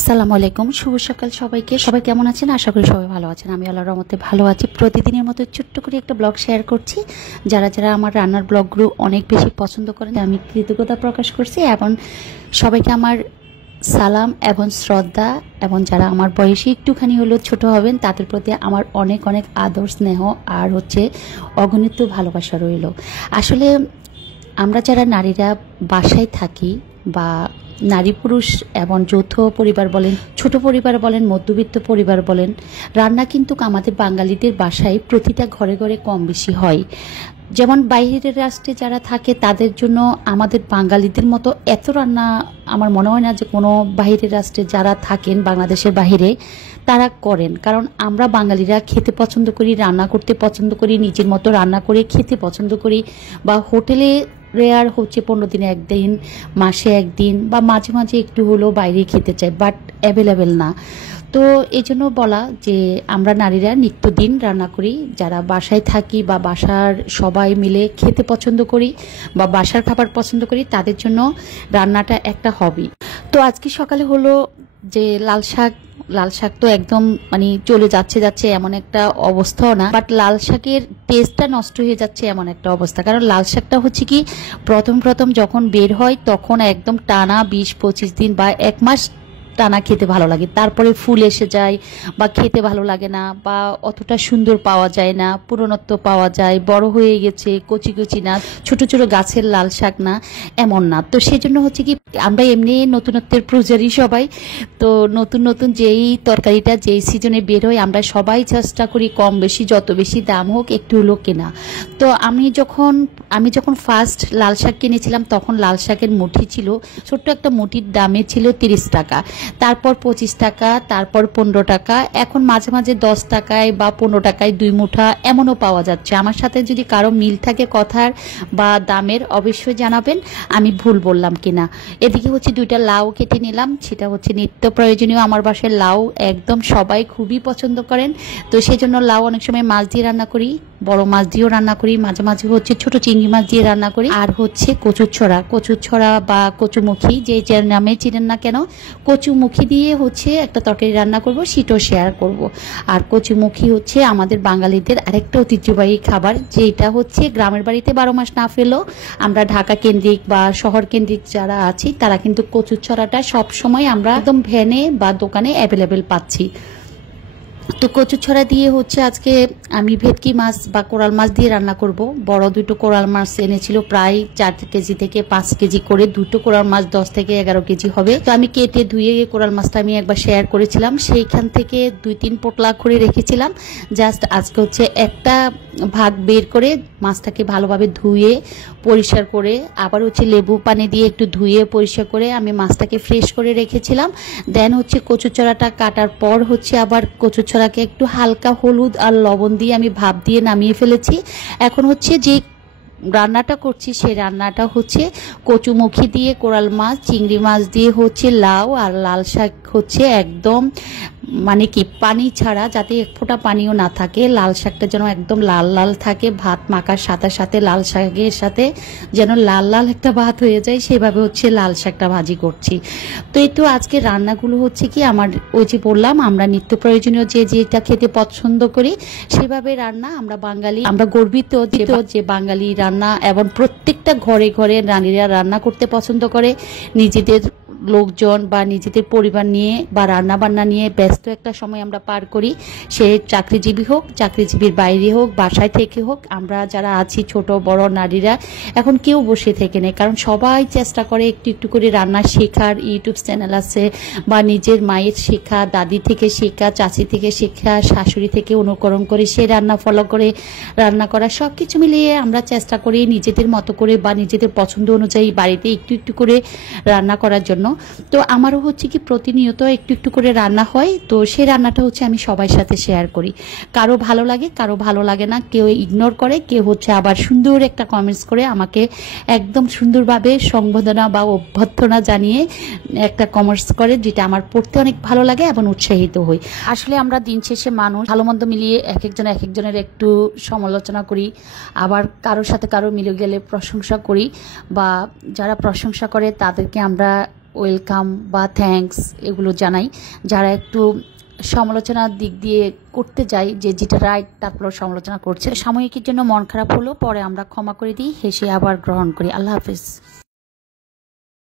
আসসালামু আলাইকুম, শুভ সকাল সবাইকে। সবাই কেমন আছেন? আশা করি সবাই ভালো আছেন। আমি আল্লাহর রহমতে ভালো আছি। প্রতিদিনের মতো ছোট্ট করে একটা ব্লগ শেয়ার করছি। যারা যারা আমার রান্নার ব্লগগুলো অনেক বেশি পছন্দ করেন, আমি কৃতজ্ঞতা প্রকাশ করছি এবং সবাইকে আমার সালাম এবং শ্রদ্ধা, এবং যারা আমার বয়সে একটুখানি হলেও ছোট হবেন তাদের প্রতি আমার অনেক অনেক আদর, স্নেহ আর অগণিত ভালোবাসা রইল। আসলে আমরা যারা নারীরা বাসায় থাকি, বা নারী পুরুষ এবং যৌথ পরিবার বলেন, ছোট পরিবার বলেন, মধ্যবিত্ত পরিবার বলেন, রান্না কিন্তু আমাদের বাঙালিদের বাসায় প্রতিটা ঘরে ঘরে কম বেশি হয়। যেমন বাইরের রাষ্ট্রে যারা থাকে তাদের জন্য আমাদের বাঙালিদের মতো এত রান্না আমার মনে হয় না যে কোনো বাইরের রাষ্ট্রে যারা থাকেন বাংলাদেশের বাইরে তারা করেন। কারণ আমরা বাঙালিরা খেতে পছন্দ করি, রান্না করতে পছন্দ করি, নিজের মতো রান্না করে খেতে পছন্দ করি, বা হোটেলে রেয়ার হচ্ছে 15 দিনে একদিন, মাসে একদিন, বা মাঝে মাঝে একটু হলেও বাইরে খেতে চাই, বাট অ্যাভেলেবেল না। তো এই জন্য বলা যে আমরা নারীরা নিত্যদিন রান্না করি, যারা বাসায় থাকি বা বাসার সবাই মিলে খেতে পছন্দ করি বা বাসার খাবার পছন্দ করি, তাদের জন্য রান্নাটা একটা হবি। তো আজকে সকালে হলো যে লাল শাক তো একদম মানে চলে যাচ্ছে এমন একটা অবস্থাও না, বাট লাল শাকের টেস্টটা নষ্ট হয়ে যাচ্ছে এমন একটা অবস্থা। কারণ লাল শাকটা হচ্ছে কি প্রথম যখন বের হয় তখন একদম টানা 20-25 দিন বা 1 মাস টানা খেতে ভালো লাগে, তারপরে ফুল এসে যায় বা খেতে ভালো লাগে না, বা অতটা সুন্দর পাওয়া যায় না, পুরনত্ব পাওয়া যায়, বড় হয়ে গেছে, কচি কচি না, ছোট ছোট গাছের লাল শাক না, এমন না। তো সেজন্য হচ্ছে কি আমরা এমনি নতুনত্বের প্রচারী সবাই, তো নতুন যেই তরকারিটা যেই সিজনে বের হয় আমরা সবাই চেষ্টা করি কম বেশি যত বেশি দাম হোক একটু হলো কেনা। তো আমি যখন ফার্স্ট লাল শাক কিনেছিলাম তখন লাল শাকের মুঠি ছিল, ছোট্ট একটা মুঠির দামে ছিল 30 টাকা, তারপর 25 টাকা, তারপর 15 টাকা, এখন মাঝে মাঝে 10 টাকায় বা 15 টাকায় 2 মুঠা এমনও পাওয়া যাচ্ছে। আমার সাথে যদি কারো মিল থাকে কথার বা দামের অবশ্যই জানাবেন আমি ভুল বললাম কিনা। এদিকে হচ্ছে 2টা লাউ কেটে নিলাম, সেটা হচ্ছে নিত্য প্রয়োজনীয়। আমার বাসায় লাউ একদম সবাই খুবই পছন্দ করেন, তো সেই জন্য লাউ অনেক সময় মাছ দিয়ে রান্না করি, বড় মাছ দিয়েও রান্না করি, মাঝে মাঝে হচ্ছে ছোট চিংড়ি মাছ দিয়ে রান্না করি। আর হচ্ছে কচুরছড়া বা কচুমুখী যে যার নামে চিনেন না কেন, কচুমুখী দিয়ে হচ্ছে একটা তরকারি রান্না করব, সেটাও শেয়ার করব। আর কচুমুখী হচ্ছে আমাদের বাঙালিদের আরেকটা ঐতিহ্যবাহী খাবার, যেটা হচ্ছে গ্রামের বাড়িতে 12 মাস না ফেলেও আমরা ঢাকা কেন্দ্রিক বা শহর কেন্দ্রিক যারা আছি তারা কিন্তু কচুরছড়াটা সব সময় আমরা একদম ভ্যানে বা দোকানে অ্যাভেলেবেল পাচ্ছি। তো কচুরছড়া দিয়ে হচ্ছে আজকে আমি ভেটকি মাছ বা কোরাল মাছ দিয়ে রান্না করব। বড় 2টো কোরাল মাছ এনেছিল, প্রায় 4 কেজি থেকে 5 কেজি করে, 2টো কোরাল মাছ 10 থেকে 11 কেজি হবে। তো আমি কেটে ধুয়ে কোরাল মাছটা আমি একবার শেয়ার করেছিলাম, সেইখান থেকে 2-3 পোটলা করে রেখেছিলাম। জাস্ট আজকে হচ্ছে একটা ভাগ বের করে মাছটাকে ভালোভাবে ধুয়ে পরিষ্কার করে, আবার হচ্ছে লেবু পানি দিয়ে একটু ধুয়ে পরিষ্কার করে আমি মাছটাকে ফ্রেশ করে রেখেছিলাম। দেন হচ্ছে কচুরছড়াটা কাটার পর হচ্ছে আবার কচুরছড়াকে একটু হালকা হলুদ আর লবণ দিয়ে আমি ভাপ দিয়ে নামিয়ে ফেলেছি। এখন হচ্ছে যে রান্নাটা করছি সেই রান্নাটা হচ্ছে কচুমুখী দিয়ে কোরাল মাছ, চিংড়ি মাছ দিয়ে হচ্ছে লাউ আর লাল শাক হচ্ছে একদম মানে কি পানি ছাড়া, যাতে এক ফোঁটা পানিও না থাকে, লাল শাকটা যেন একদম লাল লাল থাকে, ভাত মাখার সাথে সাথে লাল শাকের সাথে যেন লাল লাল একটা ভাত হয়ে যায়, সেভাবে হচ্ছে লাল শাকটা ভাজি করছি। তো এই তো আজকে রান্নাগুলো হচ্ছে কি আমার ওই যে বললাম আমরা নিত্য প্রয়োজনীয় যেটা খেতে পছন্দ করি সেভাবে রান্না। আমরা বাঙালি, আমরা গর্বিত যে বাঙালি রান্না, এবং প্রত্যেকটা ঘরে ঘরে নারীরা রান্না করতে পছন্দ করে, নিজেদের লোকজন বা নিজেদের পরিবার নিয়ে বা রান্না বান্না নিয়ে ব্যস্ত একটা সময় আমরা পার করি। সে চাকরিজীবী হোক, চাকরিজীবীর বাইরে হোক, বাসায় থেকে হোক, আমরা যারা আছি ছোট বড় নারীরা এখন কেউ বসে থেকে নেই, কারণ সবাই চেষ্টা করে একটু একটু করে রান্না শেখার। ইউটিউব চ্যানেল আছে, বা নিজের মায়ের শেখা, দাদি থেকে শেখা, চাচি থেকে শেখা, শাশুড়ি থেকে অনুকরণ করে সে রান্না ফলো করে রান্না করা, সব কিছু মিলিয়ে আমরা চেষ্টা করি নিজেদের মতো করে বা নিজেদের পছন্দ অনুযায়ী বাড়িতে একটু একটু করে রান্না করার জন্য। তো আমারও হচ্ছে কি প্রতিনিয়ত একটু একটু করে রান্না হয়, তো সেই রান্নাটা হচ্ছে আমি সবার সাথে শেয়ার করি। কারো ভালো লাগে, কারো ভালো লাগে না, কেউ ইগনোর করে, কেউ হচ্ছে আবার সুন্দর একটা কমেন্টস করে আমাকে একদম সুন্দরভাবে সংবর্ধনা বা অভ্যর্থনা জানিয়ে একটা কমেন্টস করে, যেটা আমার পড়তে অনেক ভালো লাগে এবং উৎসাহিত হই। আসলে আমরা দিন শেষে মানুষ, ভালো মন্দ মিলিয়ে এক একজনের একটু সমালোচনা করি, আবার কারোর সাথে কারো মিলে গেলে প্রশংসা করি, বা যারা প্রশংসা করে তাদেরকে আমরা ওয়েলকাম বা থ্যাঙ্কস এগুলো জানাই। যারা একটু সমালোচনার দিক দিয়ে করতে যাই যে যেটা রাইট তারপর সমালোচনা করছে, সাময়িকের জন্য মন খারাপ হলো, পরে আমরা ক্ষমা করে দিই, হেসে আবার গ্রহণ করি। আল্লাহ হাফিজ।